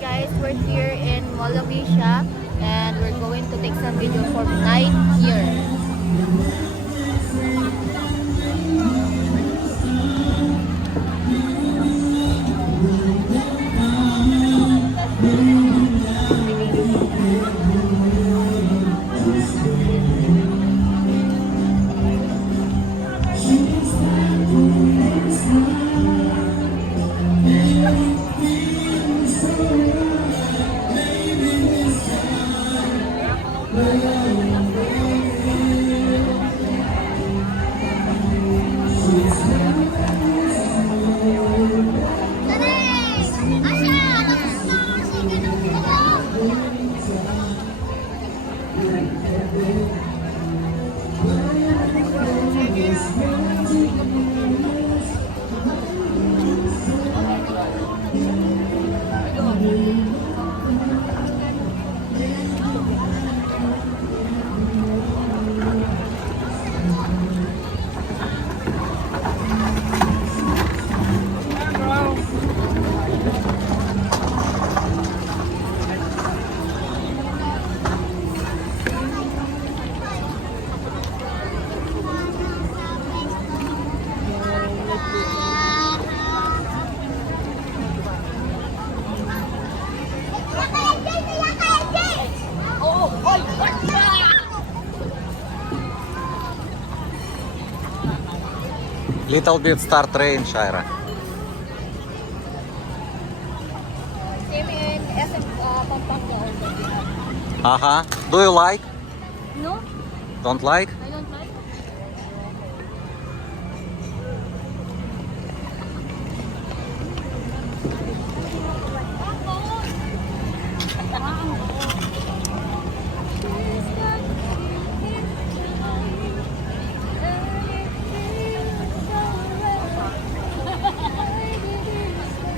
guys, we're here in Malavisha and we're going to take some video for night here. Little bit start rain, Shaira. Same in SM Pampanga also. Uh-huh. Do you like? No, Don't like? I don't like.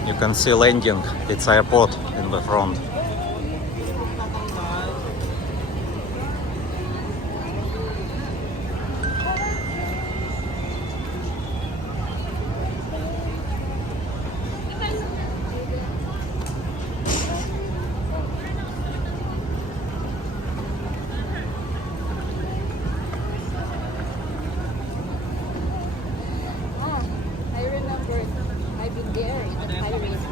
You can see landing. It's airport in the front. Ah, I remember I've been there in the Pirates.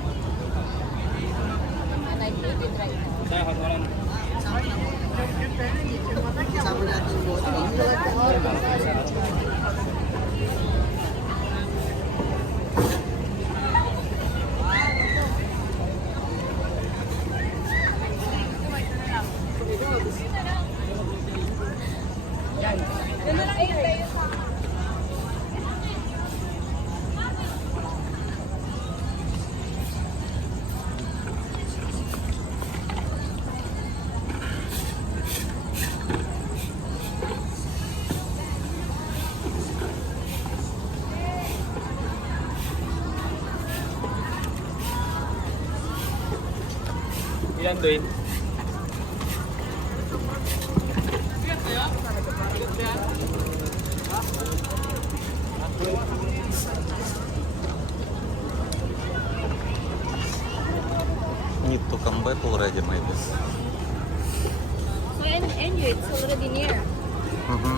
And I hate it right now. Ilan doon? Need to come back already, maybe. So I enjoy it. It's already near. Mm-hmm.